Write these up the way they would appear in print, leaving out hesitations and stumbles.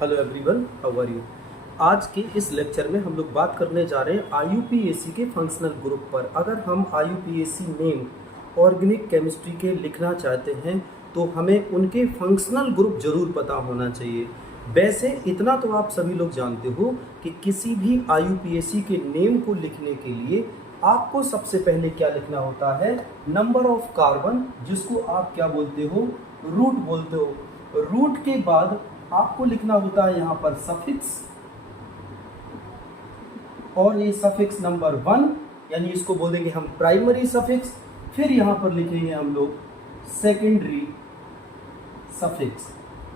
Hello everyone, how are you. आज के इस लेक्चर में हम लोग बात करने जा रहे हैं आईयूपीएसी के फंक्शनल ग्रुप पर। अगर हम आईयूपीएसी नेम ऑर्गेनिक केमिस्ट्री के लिखना चाहते हैं तो हमें उनके फंक्शनल ग्रुप जरूर पता होना चाहिए। वैसे इतना तो आप सभी लोग जानते हो कि किसी भी आईयूपीएसी के नेम को लिखने के लिए आपको सबसे पहले क्या लिखना होता है, नंबर ऑफ कार्बन, जिसको आप क्या बोलते हो, रूट बोलते हो। रूट के बाद आपको लिखना होता है यहाँ पर सफिक्स, और ये सफिक्स नंबर 1 यानी इसको बोलेंगे हम प्राइमरी सफिक्स। फिर यहाँ पर लिखेंगे हम लोग सेकेंडरी सफिक्स।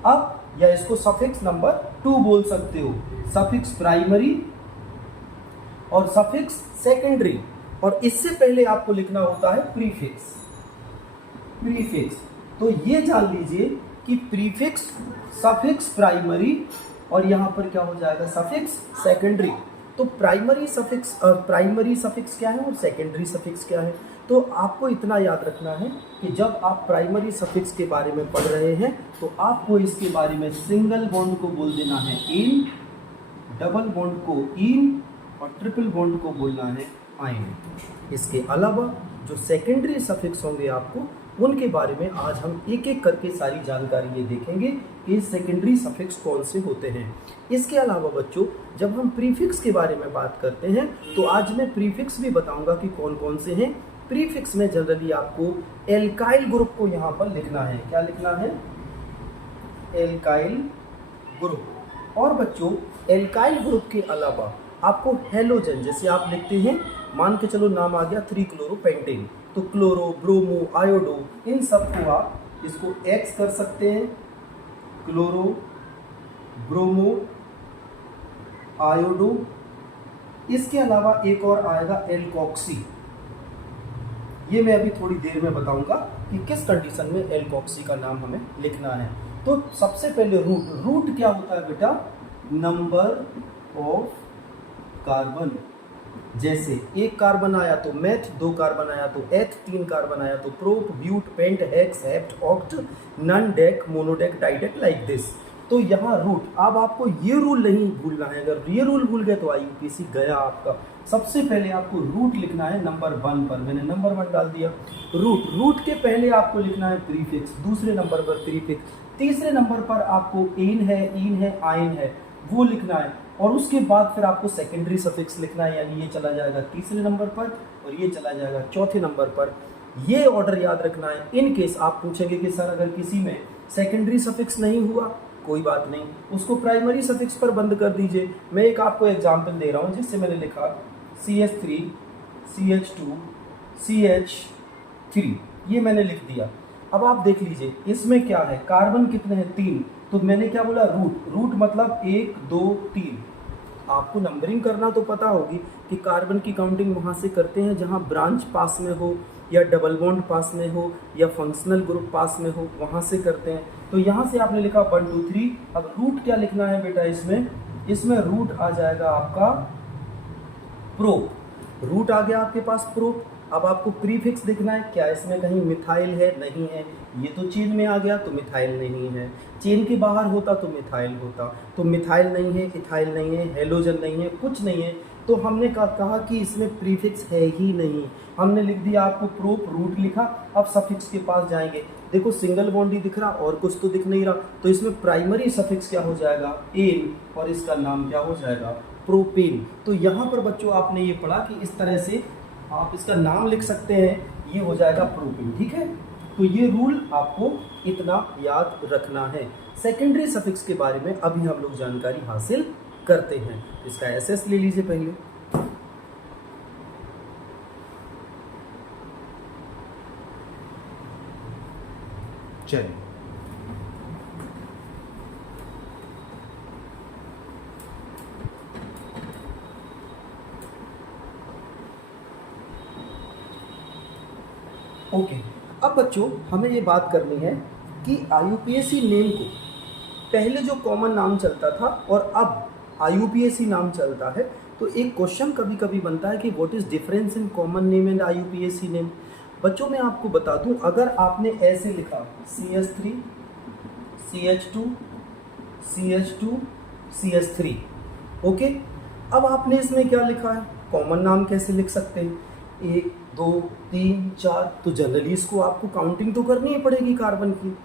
अब या इसको सफिक्स नंबर 2 बोल सकते हो, सफिक्स प्राइमरी और सफिक्स सेकेंडरी। और इससे पहले आपको लिखना होता है प्रीफिक्स। प्रीफिक्स तो ये जान लीजिए कि प्रीफिक्स, सफिक्स प्राइमरी और यहाँ पर क्या हो जाएगा, सफिक्स सेकेंडरी। तो प्राइमरी सफिक्स क्या है और सेकेंडरी सफिक्स क्या है। तो आपको इतना याद रखना है कि जब आप प्राइमरी सफिक्स के बारे में पढ़ रहे हैं तो आपको इसके बारे में सिंगल बॉन्ड को बोल देना है इन, डबल बॉन्ड को इन और ट्रिपल बॉन्ड को बोलना है आइन। इसके अलावा जो सेकेंडरी सफिक्स होंगे आपको उनके बारे में आज हम एक एक करके सारी जानकारी ये देखेंगे कि सेकेंडरी सफिक्स कौन से होते हैं। इसके अलावा बच्चों जब हम प्रीफिक्स के बारे में बात करते हैं तो आज मैं प्रीफिक्स भी बताऊंगा कि कौन कौन से हैं। प्रीफिक्स में जनरली आपको एल्काइल ग्रुप को यहाँ पर लिखना है। क्या लिखना है, एल्काइल ग्रुप। और बच्चों एल्काइल ग्रुप के अलावा आपको हेलोजन, जैसे आप लिखते हैं, मान के चलो नाम आ गया 3-क्लोरोपेंटेन, तो क्लोरो, ब्रोमो, आयोडो, इन सब को आप इसको एक्स कर सकते हैं, क्लोरो, ब्रोमो, आयोडो। इसके अलावा एक और आएगा एल्कोक्सी। ये मैं अभी थोड़ी देर में बताऊंगा कि किस कंडीशन में एल्कोक्सी का नाम हमें लिखना है। तो सबसे पहले रूट क्या होता है बेटा, नंबर ऑफ कार्बन। जैसे एक कार्बन आया तो मेथ, 2 कार्बन आया तो एथ, 3 कार्बन आया तो prop, but, pent, hex, hept, oct, non, dec, monodec, didec, like this. तो यहाँ रूट, अब आपको ये रूल नहीं भूलना है। अगर ये रूल भूल गए तो आईयूपीएसी गया आपका। सबसे पहले आपको रूट लिखना है नंबर 1 पर, मैंने नंबर 1 डाल दिया। रूट के पहले आपको लिखना है प्रीफिक्स, दूसरे नंबर पर प्रीफिक्स, तीसरे नंबर पर आपको इन है, आइन है, वो लिखना है। और उसके बाद फिर आपको सेकेंडरी सफिक्स लिखना है, यानी ये चला जाएगा तीसरे नंबर पर और ये चला जाएगा चौथे नंबर पर। ये ऑर्डर याद रखना है। इन केस आप पूछेंगे कि सर अगर किसी में सेकेंडरी सफिक्स नहीं हुआ, कोई बात नहीं, उसको प्राइमरी सफिक्स पर बंद कर दीजिए। मैं एक आपको एग्जाम्पल दे रहा हूँ, जिससे मैंने लिखा CH3, CH2, CH3, ये मैंने लिख दिया। अब आप देख लीजिए इसमें क्या है, कार्बन कितने हैं, 3। तो मैंने क्या बोला, रूट मतलब 1 2 3। आपको नंबरिंग करना तो पता होगी कि कार्बन की काउंटिंग वहाँ से करते हैं जहाँ ब्रांच पास में हो या डबल बॉन्ड पास में हो या फंक्शनल ग्रुप पास में हो, वहाँ से करते हैं। तो यहाँ से आपने लिखा 1 2 3। अब रूट क्या लिखना है बेटा, इसमें रूट आ जाएगा आपका प्रोप। रूट आ गया आपके पास प्रोप। अब आपको प्रीफिक्स देखना है, क्या इसमें कहीं मिथाइल है, नहीं है। ये तो चेन में आ गया तो मिथाइल नहीं है, चेन के बाहर होता तो मिथाइल होता। तो मिथाइल नहीं है, इथाइल नहीं है, हेलोजन नहीं है, कुछ नहीं है। तो हमने कहा कि इसमें प्रीफिक्स है ही नहीं। हमने लिख दिया आपको प्रोप, रूट लिखा। अब सफिक्स के पास जाएंगे, देखो सिंगल बॉन्ड ही दिख रहा और कुछ तो दिख नहीं रहा। तो इसमें प्राइमरी सफिक्स क्या हो जाएगा, एन, और इसका नाम क्या हो जाएगा, प्रोपेन। तो यहाँ पर बच्चों आपने ये पढ़ा कि इस तरह से आप इसका नाम लिख सकते हैं, ये हो जाएगा प्रोपेन। ठीक है, तो ये रूल आपको इतना याद रखना है। सेकेंडरी सफिक्स के बारे में अभी हम लोग जानकारी हासिल करते हैं। इसका एसएस ले लीजिए पहले। चलिए, ओके। अब बच्चों हमें ये बात करनी है कि आईयूपीएसी नेम को पहले जो कॉमन नाम चलता था और अब आईयूपीएसी नाम चलता है, तो एक क्वेश्चन कभी कभी बनता है कि what is difference in common name and IUPAC name. बच्चों मैं आपको बता दूं, अगर आपने ऐसे लिखा CH3, CH2, CH2 CH3। Okay, अब आपने इसमें क्या लिखा है, कॉमन नाम कैसे लिख सकते हैं, 1 2 3 4, तो जनरली इसको आपको काउंटिंग तो करनी ही पड़ेगी कार्बन की।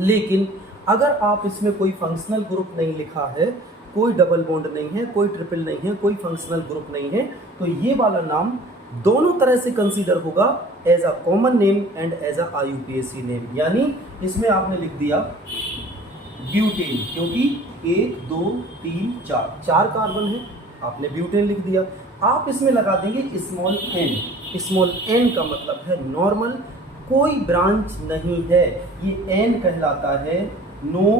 लेकिन अगर आप इसमें कोई फंक्शनल ग्रुप नहीं लिखा है, कोई डबल बॉन्ड नहीं है, कोई ट्रिपल नहीं है, कोई फंक्शनल ग्रुप नहीं है, तो ये वाला नाम दोनों तरह से कंसीडर होगा as a common name and as a IUPAC name. यानी इसमें आपने लिख दिया ब्यूटेन, क्योंकि 1 2 3 4 चार कार्बन है, आपने ब्यूटेन लिख दिया। आप इसमें लगा देंगे स्मॉल n। स्मॉल n का मतलब है नॉर्मल, कोई ब्रांच नहीं है, ये n कहलाता है no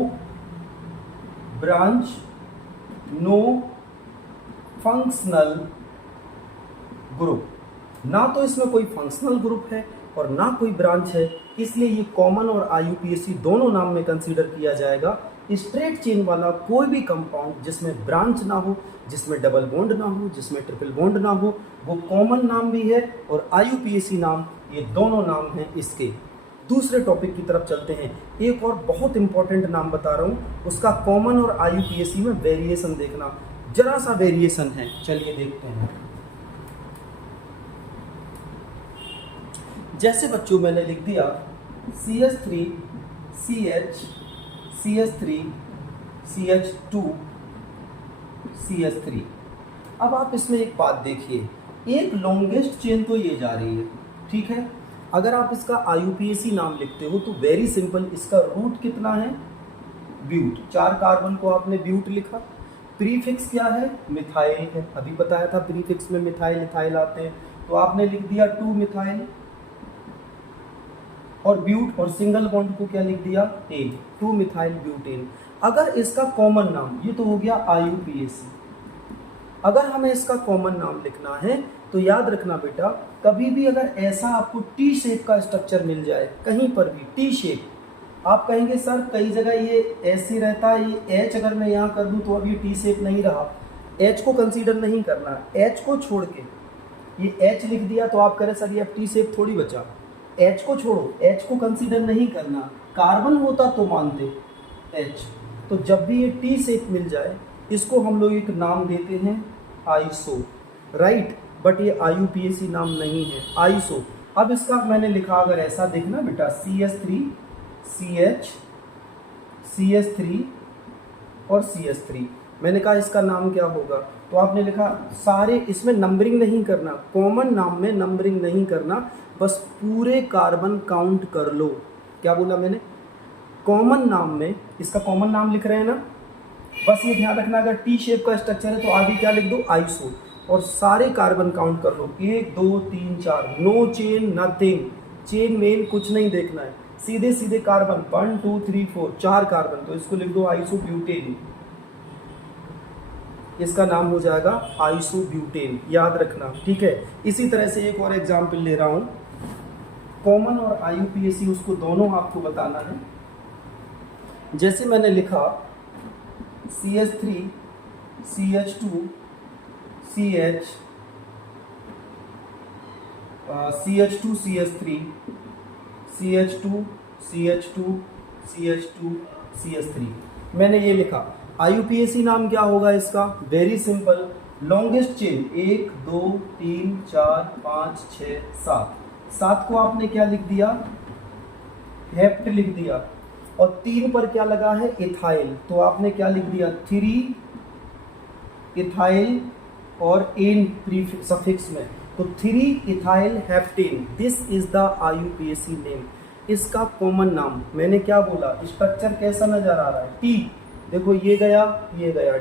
branch no functional group. ना तो इसमें कोई फंक्शनल ग्रुप है और ना कोई ब्रांच है, इसलिए ये कॉमन और IUPAC दोनों नाम में कंसीडर किया जाएगा। स्ट्रेट चेन वाला कोई भी कंपाउंड जिसमें ब्रांच ना हो, जिसमें डबल बॉन्ड ना हो, जिसमें ट्रिपल बॉन्ड ना हो, वो कॉमन नाम भी है और IUPAC नाम, ये दोनों नाम हैं इसके। दूसरे टॉपिक की तरफ चलते हैं। एक और बहुत इंपॉर्टेंट नाम बता रहा हूँ, उसका कॉमन और IUPAC में वेरिएशन देखना, जरा सा वेरिएशन है, चलिए देखते हैं। जैसे बच्चों मैंने लिख दिया CH3 CH CH3 CH2 CH3। अब आप इसमें एक बात देखिए, एक लॉन्गेस्ट चेन तो ये जा रही है, ठीक है। अगर आप इसका IUPAC नाम लिखते हो तो वेरी सिंपल, इसका रूट कितना है, ब्यूट, 4 कार्बन को आपने ब्यूट लिखा। प्रीफिक्स क्या है, मिथाइल है, अभी बताया था प्रीफिक्स में मिथाइल इथाइल आते हैं, तो आपने लिख दिया 2 मिथाइल और ब्यूट, और सिंगल बॉन्ड को क्या लिख दिया, 1, 2 मिथाइल ब्यूटेन। अगर इसका कॉमन नाम, ये तो हो गया IUPAC, अगर हमें इसका कॉमन नाम लिखना है तो याद रखना बेटा, कभी भी अगर ऐसा आपको टी शेप का स्ट्रक्चर मिल जाए, कहीं पर भी टी शेप, आप कहेंगे सर कई जगह ये ऐसे रहता है, ये एच अगर मैं यहाँ कर दूँ तो अब ये टी शेप नहीं रहा, एच को कंसीडर नहीं करना, एच को छोड़ के ये एच लिख दिया तो आप करें सर ये अब टी शेप थोड़ी बचा, एच को छोड़ो, एच को कंसीडर नहीं करना, कार्बन होता तो मानते एच। तो जब भी ये टी शेप मिल जाए, इसको हम लोग एक नाम देते हैं आइसो, राइट, बट ये IUPAC नाम नहीं है, आइसो। अब इसका मैंने लिखा, अगर ऐसा देखना बेटा, CH3 CH CH3 और CH3, मैंने कहा इसका नाम क्या होगा, तो आपने लिखा सारे, इसमें नंबरिंग नहीं करना, कॉमन नाम में नंबरिंग नहीं करना, बस पूरे कार्बन काउंट कर लो। क्या बोला मैंने, कॉमन नाम में, इसका कॉमन नाम लिख रहे हैं ना, बस ये ध्यान रखना अगर टी शेप का स्ट्रक्चर है तो आगे क्या लिख दो, आइसो, और सारे कार्बन काउंट कर लो, 1 2 3 4, नो चेन नथिंग, चेन मेन कुछ नहीं देखना है, सीधे सीधे कार्बन 1 2 3 4, 4 कार्बन, तो इसको लिख दो आइसोब्यूटेन, इसका नाम हो जाएगा आइसोब्यूटेन, याद रखना, ठीक है। इसी तरह से एक और एग्जाम्पल ले रहा हूँ, कॉमन और IUPAC उसको दोनों आपको बताना है। जैसे मैंने लिखा CH3 CH2 CH CH2 CH3 CH2 CH2 CH2 CH3, मैंने ये लिखा। IUPAC नाम क्या होगा इसका, वेरी सिंपल, लॉन्गेस्ट चेन, 1 2 3 4 5 6 7, 7 को आपने क्या लिख दिया, हेप्ट लिख दिया, और 3 पर क्या लगा है, इथाइल, तो आपने क्या लिख दिया, 3 इथाइल और एन प्रीफिक्स सफिक्स में, तो 3 ethyl heptane, this is the IUPAC name. इसका कॉमन नाम मैंने क्या बोला, स्ट्रक्चर कैसा नजर आ रहा है, टी, देखो ये गया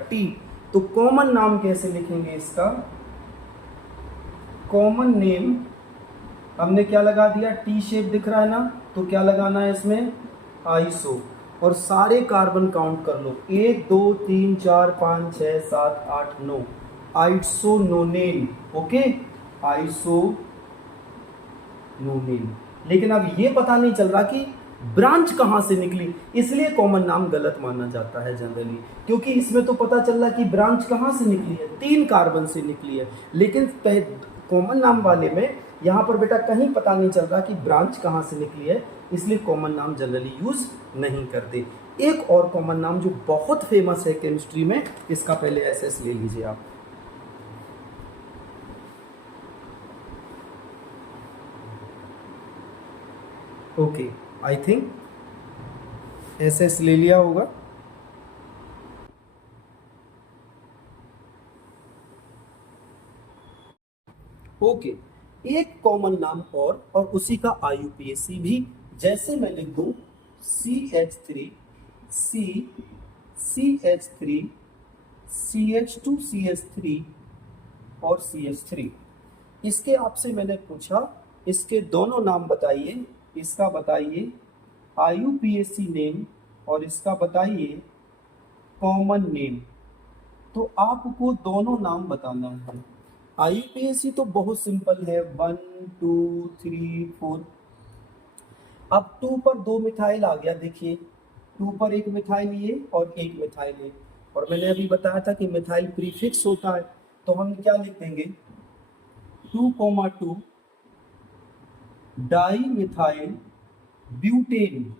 टी, तो कॉमन नाम कैसे लिखेंगे इसका, कॉमन नेम हमने क्या लगा दिया, टी शेप दिख रहा है ना, तो क्या लगाना है इसमें, आइसो, और सारे कार्बन काउंट कर लो, 1 2 3 4 5 6 7 8 9, आइसोनोनेन, ओके, आइसोनोनेन। लेकिन अब ये पता नहीं चल रहा कि ब्रांच कहाँ से निकली, इसलिए कॉमन नाम गलत माना जाता है जनरली, क्योंकि इसमें तो पता चल रहा कि ब्रांच कहाँ से निकली है, 3 कार्बन से निकली है, लेकिन कॉमन नाम वाले में यहाँ पर बेटा कहीं पता नहीं चल रहा कि ब्रांच कहाँ से निकली है, इसलिए कॉमन नाम जनरली यूज नहीं करते। एक और कॉमन नाम जो बहुत फेमस है केमिस्ट्री में, इसका पहले एसएस ले लीजिए आप। ओके, आई थिंक एसएस ले लिया होगा। ओके, एक कॉमन नाम और उसी का आईयूपीएसी भी, जैसे मैं लिख दूं CH3 C CH3 CH2 CH3 और CH3। इसके आपसे मैंने पूछा इसके दोनों नाम बताइए, इसका बताइए आईयूपीएसी नेम और इसका बताइए कॉमन नेम। तो आपको दोनों नाम बताना है। आईयूपीएसी तो बहुत सिंपल है, 1 2 3 4। अब 2 पर 2 मिथाइल आ गया, देखिए 2 पर एक मिथाइल ये और एक मिथाइल ये, और मैंने अभी बताया था कि मिथाइल प्रीफिक्स होता है, तो हम क्या लिख देंगे 2,2 di methyl butane.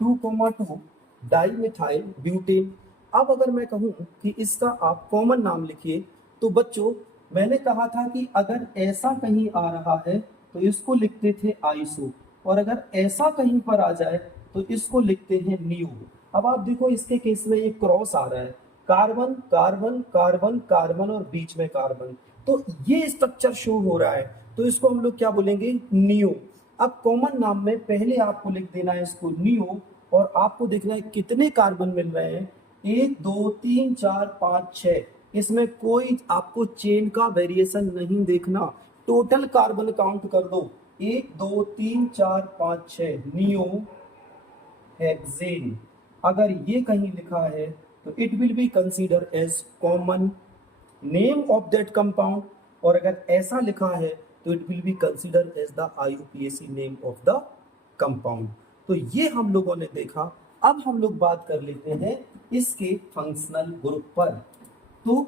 2,2 di methyl butane. अब अगर मैं कहूं कि इसका आप कॉमन नाम लिखिए, तो बच्चों मैंने कहा था कि अगर ऐसा कहीं आ रहा है तो इसको लिखते थे आइसो, और अगर ऐसा कहीं पर आ जाए तो इसको लिखते हैं नियो। अब आप देखो इसके केस में ये क्रॉस आ रहा है, कार्बन कार्बन कार्बन कार्बन और बीच में कार्बन, तो ये स्ट्रक्चर शो हो रहा है, तो इसको हम लोग क्या बोलेंगे नियो। अब कॉमन नाम में पहले आपको लिख देना है इसको नियो, और आपको देखना है कितने कार्बन मिल रहे हैं, 1 2 3 4 5 6। इसमें कोई आपको चेन का वेरिएशन नहीं देखना, टोटल कार्बन काउंट कर दो, 1 2 3 4 5 6 नियो हेक्सेन। अगर ये कहीं लिखा है तो it will be consider as common name of that compound, और अगर ऐसा लिखा है तो it will be consider as the IUPAC name of the compound. तो ये हम लोगों ने देखा। अब हम लोग बात कर लेते हैं इसके फंक्शनल ग्रुप पर। तो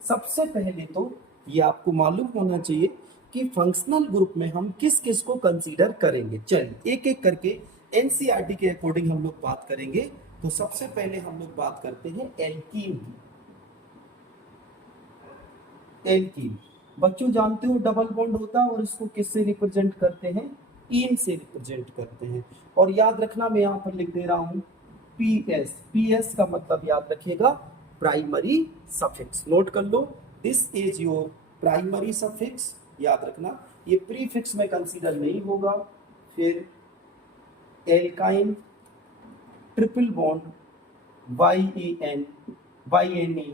सबसे पहले तो ये आपको मालूम होना चाहिए कि फंक्शनल ग्रुप में हम किस किस को कंसीडर करेंगे। चलिए एक एक करके एनसीईआरटी के अकॉर्डिंग हम लोग बात करेंगे। तो सबसे पहले हम लोग बात करते हैं एल्कीन की। एल्कीन बच्चों जानते हो डबल बॉन्ड होता है, और इसको किससे रिप्रेजेंट करते हैं, इन से रिप्रेजेंट करते हैं। और याद रखना मैं यहाँ पर लिख दे रहा हूं पीएस। पीएस का मतलब याद रखिएगा प्राइमरी सफिक्स, नोट कर लो, this is your primary suffix, याद रखना ये प्रीफिक्स में कंसीडर नहीं होगा। फिर alkyne triple bond YEN YNE,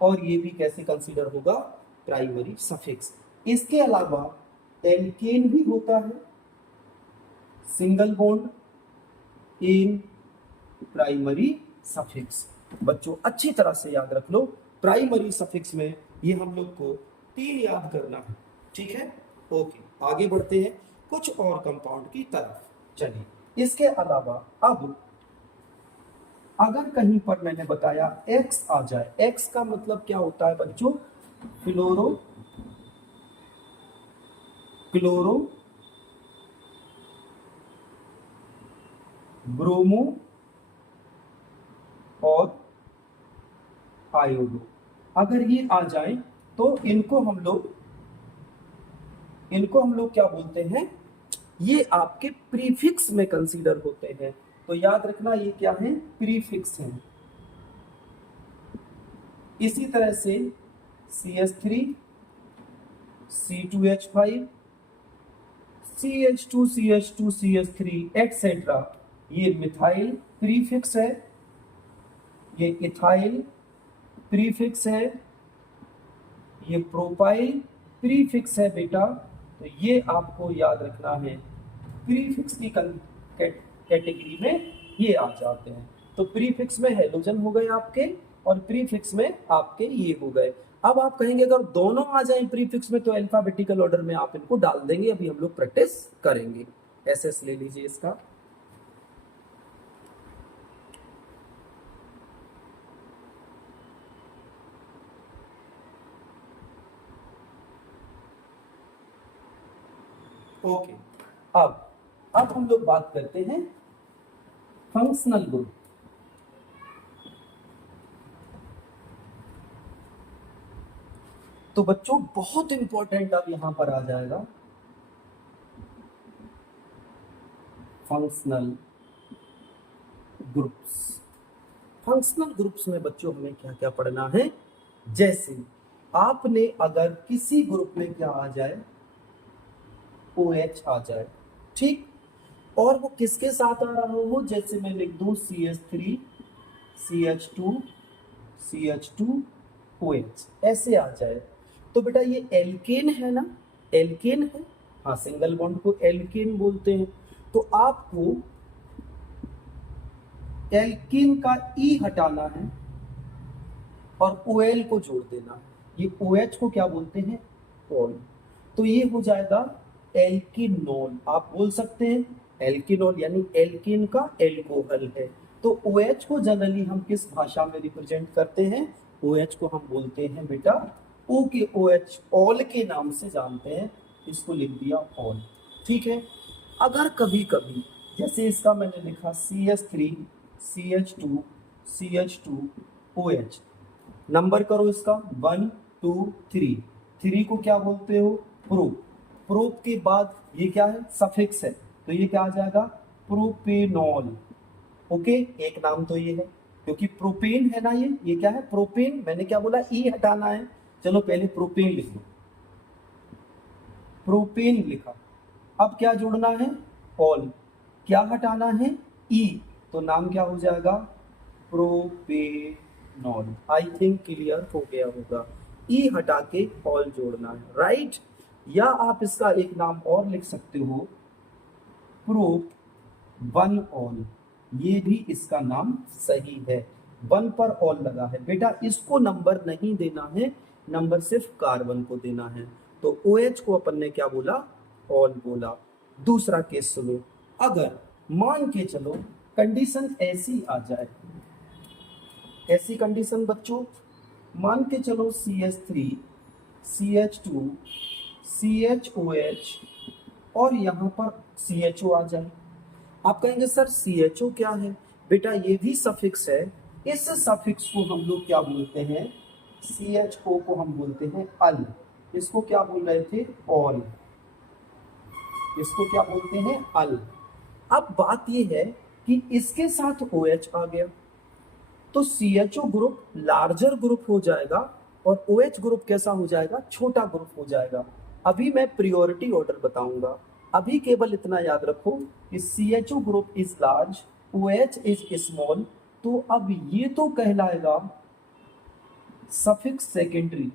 और ये भी कैसे कंसीडर होगा, प्राइमरी सफिक्स। इसके अलावा एल्केन भी होता है, single bond in primary suffix. बच्चों अच्छी तरह से याद रख लो, प्राइमरी सफिक्स में ये हम लोग को 3 याद करना है, ठीक है। ओके, आगे बढ़ते हैं कुछ और कंपाउंड की तरफ। चलिए इसके अलावा अब अगर कहीं पर मैंने बताया X आ जाए, X का मतलब क्या होता है बच्चों, फ्लोरो क्लोरो ब्रोमो और आयोडो। अगर ये आ जाए तो इनको हम लोग क्या बोलते हैं, ये आपके प्रीफिक्स में कंसीडर होते हैं। तो याद रखना ये क्या है, प्रीफिक्स हैं। इसी तरह से CH3 C2H5 CH2 CH2 CH3 etcetera, ये मिथाइल प्रीफिक्स है, ये इथाइल प्रीफिक्स है, ये प्रोपाइल प्रीफिक्स है बेटा। तो ये आपको याद रखना है, प्रीफिक्स की कैटेगरी में ये आ जाते हैं। तो प्रीफिक्स में हेलोजन हो गए आपके, और प्रीफिक्स में आपके ये हो गए। अब आप कहेंगे अगर दोनों आ जाए प्रीफिक्स में तो अल्फाबेटिकल ऑर्डर में आप इनको डाल देंगे, अभी हम लोग प्रैक्टिस करेंगे। एसएस ले लीजिए इसका। ओके, अब अब हम लोग बात करते हैं फंक्शनल ग्रुप। तो बच्चों बहुत इंपॉर्टेंट अब यहां पर आ जाएगा फंक्शनल ग्रुप्स। फंक्शनल ग्रुप्स में बच्चों हमें क्या क्या पढ़ना है, जैसे आपने अगर किसी ग्रुप में क्या आ जाए, OH आ जाए, ठीक, और वो किसके साथ आ रहा हो, जैसे मैं लिख दूं CH3 CH2 CH2 OH ऐसे आ जाए, तो बेटा ये एल्केन है ना, एल्केन है, हाँ, सिंगल बॉन्ड को एल्केन बोलते हैं। तो आपको एल्केन का E हटाना है और OL को जोड़ देना है। ये OH को क्या बोलते हैं, ऑल। तो ये हो जाएगा एल्किनोल, आप बोल सकते हैं एल्किनोल, यानी एल्किन का एल्कोहल है। तो OH को जनरली हम किस भाषा में रिप्रेजेंट करते हैं, OH को हम बोलते हैं बेटा O के OH, ऑल के नाम से जानते हैं, इसको लिख दिया ऑल, ठीक है। अगर कभी कभी जैसे इसका मैंने लिखा CH3 CH2 CH2 OH, number करो इसका 1 2 3, 3 को क्या बोलते हो, प्रोप, प्रोप के बाद ये क्या है, सफिक्स है, तो ये क्या आ जाएगा, प्रोपेनॉल। ओके, एक नाम तो ये है, क्योंकि प्रोपेन है ना, ये क्या है, प्रोपेन। मैंने क्या बोला, E हटाना है, चलो पहले प्रोपेन लिख लो, प्रोपेन लिखा। अब क्या जोड़ना है, ऑल, क्या हटाना है, E, तो नाम क्या हो जाएगा, प्रोपेनॉल। आई थिंक क्लियर हो गया होगा, E हटा के ऑल जोड़ना है, राइट। या आप इसका एक नाम और लिख सकते हो, प्रोप 1 ऑल, ये भी इसका नाम सही है, 1 पर ऑल लगा है। बेटा इसको नंबर नहीं देना है, नंबर सिर्फ कार्बन को देना है। तो OH को अपन ने क्या बोला, ऑल बोला। दूसरा केस सुनो, अगर मान के चलो कंडीशन ऐसी आ जाए, ऐसी कंडीशन बच्चों, मान के चलो CH3 CH2 CHOH और यहाँ पर CHO आ जाए। आप कहेंगे सर CHO क्या है, बेटा ये भी सफिक्स है, इस सफिक्स को हम लोग क्या बोलते हैं, CHO को हम बोलते हैं अल, इसको क्या बोल रहे थे, ऑल, इसको क्या बोलते हैं, अल। अब बात ये है कि इसके साथ OH आ गया, तो CHO ग्रुप लार्जर ग्रुप हो जाएगा और OH ग्रुप कैसा हो जाएगा, छोटा ग्रुप हो जाएगा। अभी मैं प्रायोरिटी ऑर्डर बताऊंगा, अभी केवल इतना याद रखो कि CHO group is large, OH is small, तो अब ये तो कहलाएगा सफिक्स सेकेंडरी।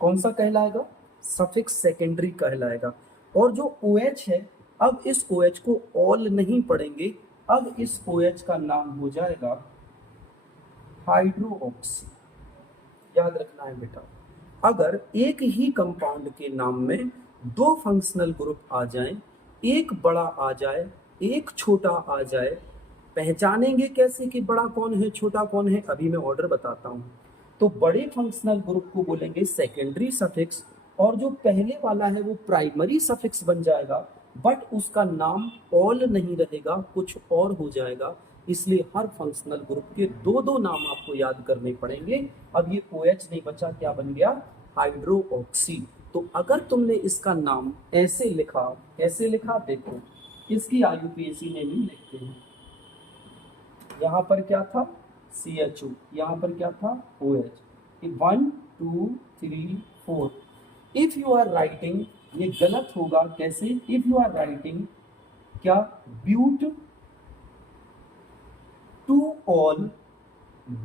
कौन सा कहलाएगा, सफिक्स सेकेंडरी कहलाएगा। और जो OH है, अब इस OH को ऑल नहीं पढ़ेंगे, अब इस OH का नाम हो जाएगा हाइड्रोक्सी। याद रखना है बेटा, अगर एक ही कंपाउंड के नाम में 2 फंक्शनल ग्रुप आ जाएं, एक बड़ा आ जाए एक छोटा आ जाए, पहचानेंगे कैसे कि बड़ा कौन है छोटा कौन है, अभी मैं ऑर्डर बताता हूं। तो बड़े फंक्शनल ग्रुप को बोलेंगे सेकेंडरी सफिक्स, और जो पहले वाला है वो प्राइमरी सफिक्स बन जाएगा, बट उसका नाम ऑल नहीं रहेगा, कुछ और हो जाएगा। इसलिए हर फंक्शनल ग्रुप के 2-2 नाम आपको याद करने पड़ेंगे। अब ये OH नहीं बचा, क्या बन गया, हाइड्रोक्सी। तो अगर तुमने इसका नाम ऐसे लिखा, ऐसे लिखा, देखो इसकी IUPAC ने भी लिखते हैं, यहाँ पर क्या था CHO, यहाँ पर क्या था OH, 1 2 3 4। If you are writing, ये गलत होगा, कैसे, इफ यू आर राइटिंग क्या, ब्यूट टू ऑल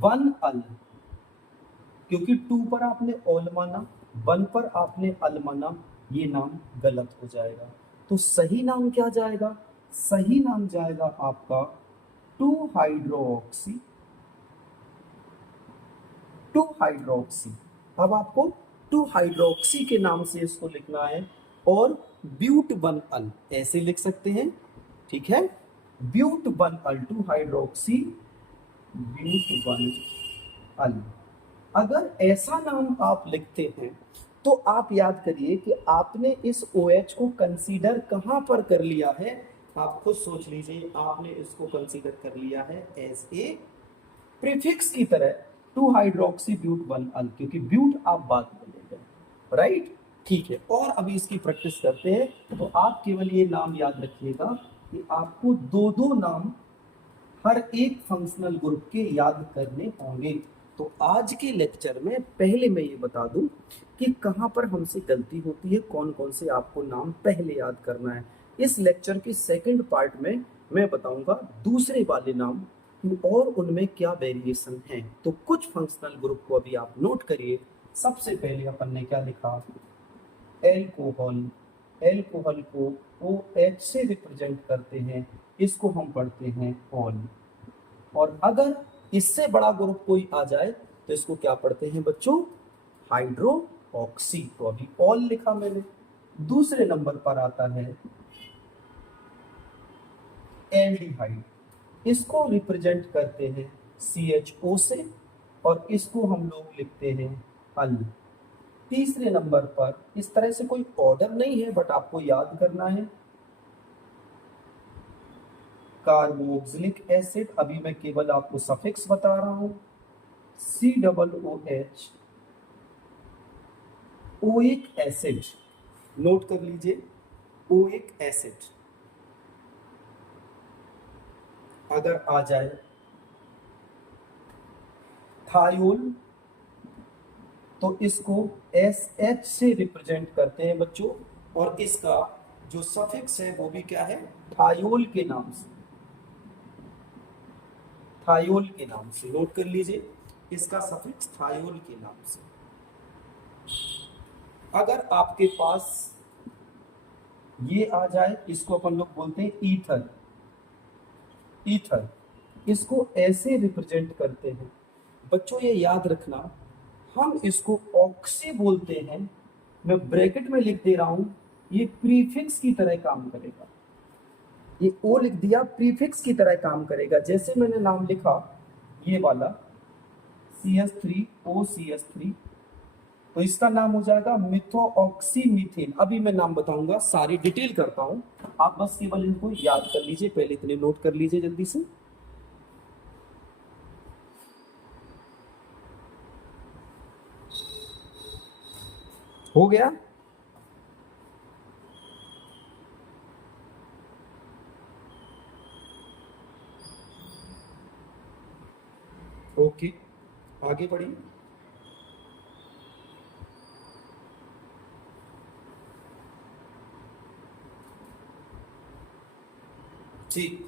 1 अल, क्योंकि 2 पर आपने ऑल माना, 1 पर आपने अल माना, ये नाम गलत हो जाएगा। तो सही नाम क्या जाएगा, सही नाम जाएगा आपका 2 हाइड्रोक्सी, 2 हाइड्रोक्सी। अब आपको 2 हाइड्रोक्सी के नाम से इसको लिखना है, और ब्यूट 1 अल ऐसे लिख सकते हैं, ठीक है, ब्यूट 1 अल, 2 हाइड्रोक्सी ब्यूट 1 अल। अगर ऐसा नाम आप लिखते हैं तो आप याद करिए कि आपने इस OH को कंसीडर कहां पर कर लिया है, आप खुद सोच लीजिए। आपने इसको कंसीडर कर लिया है एज ए प्रीफिक्स की तरह टू हाइड्रोक्सी ब्यूट 1 अल, क्योंकि ब्यूट आप बाद में ले गए, राइट। ठीक है, और अभी इसकी प्रैक्टिस करते हैं। तो आप केवल ये नाम याद रखिएगा कि आपको दो दो नाम हर एक फंक्शनल ग्रुप के याद करने होंगे। तो आज के लेक्चर में पहले मैं ये बता दूं कि कहां पर हमसे गलती होती है, कौन कौन से आपको नाम पहले याद करना है। इस लेक्चर के सेकंड पार्ट में मैं बताऊंगा दूसरे वाले नाम और उनमें क्या वेरिएशन है। तो कुछ फंक्शनल ग्रुप को अभी आप नोट करिए। सबसे पहले अपन ने क्या लिखा, एल्कोहल। एल्कोहल को OH से रिप्रेजेंट करते हैं, इसको हम पढ़ते हैं ऑल। और अगर इससे बड़ा ग्रुप कोई आ जाए तो इसको क्या पढ़ते हैं बच्चों, हाइड्रो ऑक्सी। तो अभी ऑल लिखा मैंने। दूसरे नंबर पर आता है एल्डिहाइड, इसको रिप्रेजेंट करते हैं CHO से, और इसको हम लोग लिखते हैं अल। तीसरे नंबर पर, इस तरह से कोई ऑर्डर नहीं है बट आपको याद करना है, कार्बोक्सिलिक एसिड। अभी मैं केवल आपको सफिक्स बता रहा हूं, COOH, ओइक एसिड। नोट कर लीजिए, ओइक एसिड। अगर आ जाए थायोल, तो इसको SH से रिप्रेजेंट करते हैं बच्चों, और इसका जो सफिक्स है वो भी क्या है, थायोल के नाम से। थायोल के नाम से नोट कर लीजिए, इसका सफिक्स थायोल के नाम से। अगर आपके पास ये आ जाए, इसको अपन लोग बोलते हैं ईथर। ईथर, इसको ऐसे रिप्रेजेंट करते हैं बच्चों, ये याद रखना, हम इसको ऑक्सी बोलते हैं। मैं ब्रैकेट में लिख दे रहा हूं, ये प्रीफिक्स की तरह काम करेगा। ये O लिख दिया, प्रीफिक्स की तरह काम करेगा। जैसे मैंने नाम लिखा ये वाला CH3OCH3, तो इसका नाम हो जाएगा मिथोऑक्सीमीथेन। अभी मैं नाम बताऊंगा, सारी डिटेल करता हूं, आप बस केवल इनको याद कर लीजिए। पहले इतने नोट कर लीजिए जल्दी से। हो गया? ओके, आगे बढ़िए। ठीक,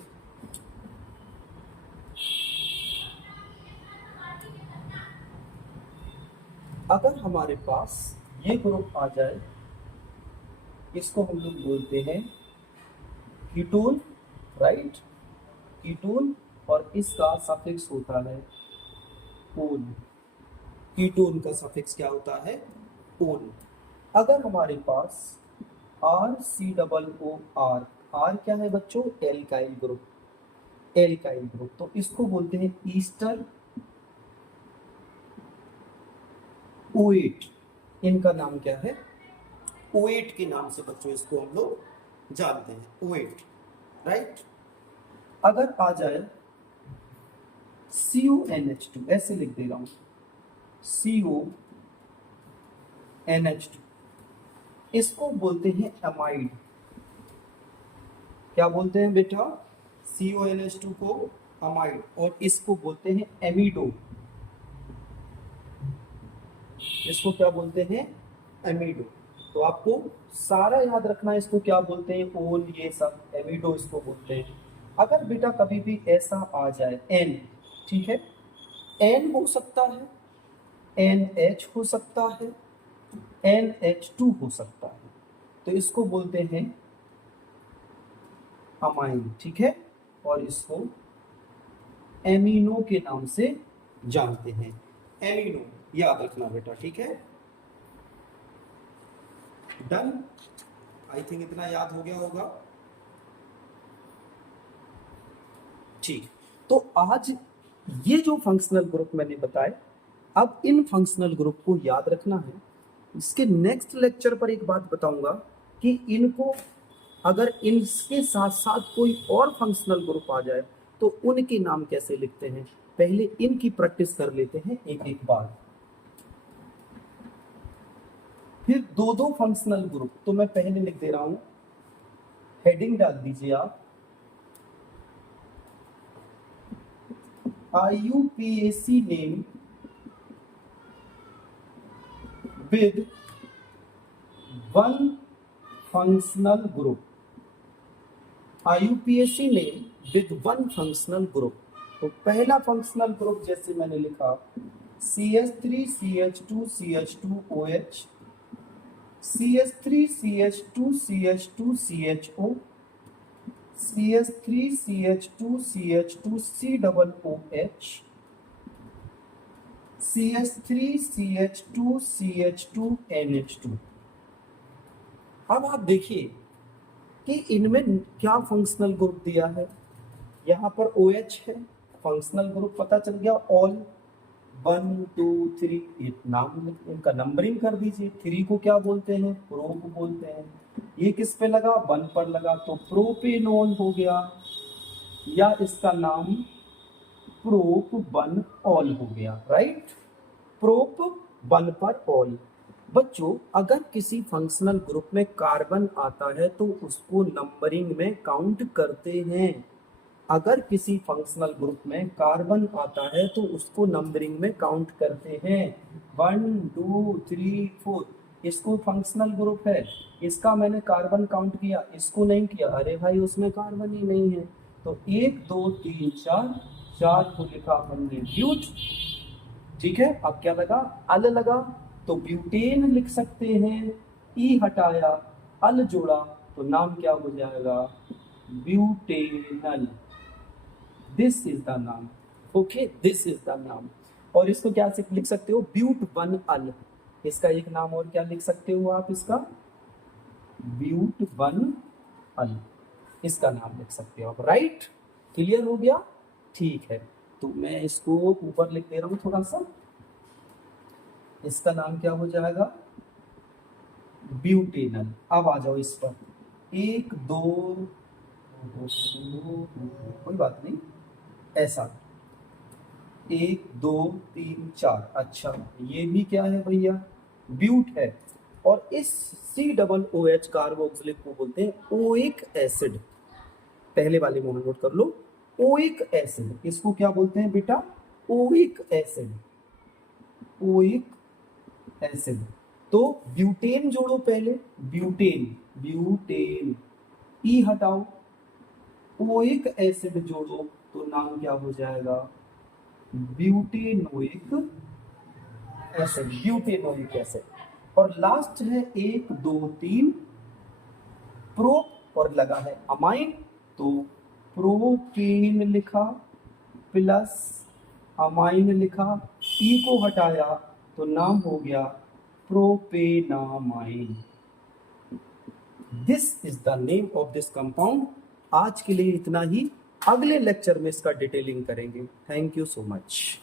अगर हमारे पास ये ग्रुप आ जाए, इसको हम लोग बोलते हैं कीटोन, राइट, कीटोन। और इसका सफिक्स होता है ओन। कीटोन का सफिक्स क्या होता है, ओन। अगर हमारे पास RCOOR, आर क्या है बच्चों, एल्काइल ग्रुप। एल्काइल ग्रुप, तो इसको बोलते हैं ईस्टर OH। इनका नाम क्या है, OH के नाम से बच्चों इसको हम लोग जानते हैं, OH, राइट। अगर आ जाए CONH2, ऐसे लिख दे रहा हूं, CONH2, इसको बोलते हैं एमाइड। क्या बोलते हैं बेटा, CONH2 को अमाइड, और इसको बोलते हैं एमिडो। इसको क्या बोलते हैं, एमिडो। तो आपको सारा याद रखना है, इसको क्या बोलते हैं, ओन, ये सब, एमिडो इसको बोलते हैं। अगर बेटा कभी भी ऐसा आ जाए N, ठीक है, N हो सकता है, NH हो सकता है, NH2 हो सकता है, तो इसको बोलते हैं अमाइन, ठीक है, और इसको एमिनो के नाम से जानते हैं। एमिनो याद रखना बेटा, ठीक है, डन। आई थिंक इतना याद हो गया होगा। ठीक, तो आज ये जो फंक्शनल ग्रुप मैंने बताए, अब इन फंक्शनल ग्रुप को याद रखना है। इसके नेक्स्ट लेक्चर पर एक बात बताऊंगा कि इनको अगर इनके साथ साथ कोई और फंक्शनल ग्रुप आ जाए तो उनके नाम कैसे लिखते हैं, पहले इनकी प्रैक्टिस कर लेते हैं एक एक बार। फिर दो दो फंक्शनल ग्रुप, तो मैं पहले लिख दे रहा हूं, हेडिंग डाल दीजिए आप, IUPAC name with one functional group, IUPAC name with one functional group. तो पहला फंक्शनल ग्रुप जैसे मैंने लिखा CH3CH2CH2OH, CH3CH2CH2CHO, CH3CH2CH2COOH, CH3CH2CH2NH2। अब आप देखिए कि इनमें क्या फंक्शनल ग्रुप दिया है। यहाँ पर OH है, फंक्शनल ग्रुप पता चल गया, ऑल 1 2 3, नाम इनका नंबरिंग कर दीजिए। 3 को क्या बोलते हैं, प्रोप बोलते हैं। ये किस पे लगा, 1 पर लगा, तो प्रोपेनॉल हो गया, या इसका नाम प्रोप 1 ऑल हो गया, राइट, प्रोप 1 पर ऑल। बच्चों अगर किसी फंक्शनल ग्रुप में कार्बन आता है तो उसको नंबरिंग में काउंट करते हैं। अगर किसी फंक्शनल ग्रुप में कार्बन आता है तो उसको नंबरिंग में काउंट करते हैं, 1 2 3 4। इसको फंक्शनल ग्रुप है, इसका मैंने कार्बन काउंट किया, इसको नहीं किया, अरे भाई उसमें कार्बन ही नहीं है। तो 1 2 3 4, 4 को लिखा हमने ब्यूट, ठीक है। अब क्या लगा, अल लगा, तो ब्यूटेन लिख सकते हैं। ई हटाया, अल जोड़ा, तो नाम क्या हो जाएगा, ब्यूटेनल। दिस इज द नाम, ओके, दिस इज द नाम। और इसको क्या लिख सकते हो, ब्यूट 1 अल। इसका एक नाम और क्या लिख सकते हो आप, इसका ब्यूट 1 अल, इसका नाम लिख सकते हो आप, राइट। क्लियर हो गया, ठीक है। तो मैं इसको ऊपर लिख दे रहा हूं थोड़ा सा, इसका नाम क्या हो जाएगा, ब्यूटेनल। अब आ जाओ इस पर, 1 2, कोई बात नहीं, ऐसा 1 2 3 4। अच्छा ये भी क्या है भैया, ब्यूट है। और इस COOH कार्बोक्सिलिक को बोलते हैं ओइक एसिड। पहले वाले में नोट कर लो, ओइक एसिड, इसको क्या बोलते हैं बेटा, ओइक एसिड, ओइक एसिड। तो ब्यूटेन जोड़ो पहले, ब्यूटेन, ब्यूटेन, ई हटाओ, ओइक एसिड जोड़ो, तो नाम क्या हो जाएगा, ब्यूटेनोइक एसिड, ब्यूटेनोइक एसिड। और लास्ट है 1 2 3, प्रोप और लगा है अमाइन, तो प्रोपेन लिखा प्लस अमाइन लिखा, ई को हटाया तो नाम हो गया propanamine. This is the name of this compound. आज के लिए इतना ही, अगले लेक्चर में इसका डिटेलिंग करेंगे। Thank you so much.